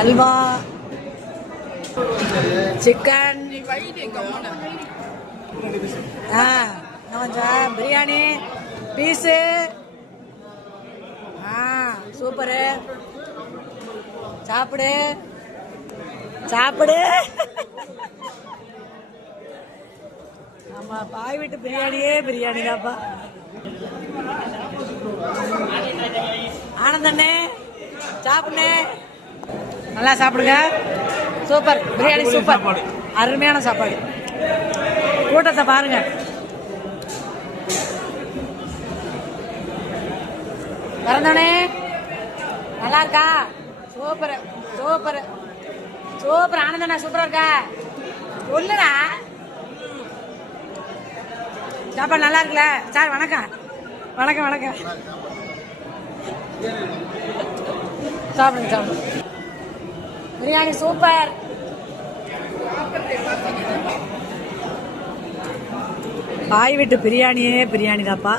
Halwa, chicken, கொஞ்சம் biryani piece, super. சாப்பிடு சாப்பிடு. ஆமா, பாய் வீட்டு பிரியாணியே பிரியாணி தான்ப்பா. ஆனந்தண்ணே சாப்பிடுண்ணே, நல்லா சாப்பிடுங்க. சூப்பர் பிரியாணி, சூப்பர், அருமையான சாப்பாடு. கூட்டத்தை பாருங்க. பிறந்தோடனே நல்லா இருக்கா? Super super super. ஆனந்தண்ணா சூப்பரா இருக்கா? சொல்லுடா. சாப்பாடு நல்லா இருக்குல்ல சார்? வணக்கம் வணக்கம் வணக்கம். சாப்பிடுங்க சாப்பிடுங்க. பிரியாணி சூப்பர். பாய் வீட்டு பிரியாணியே பிரியாணி தான்ப்பா.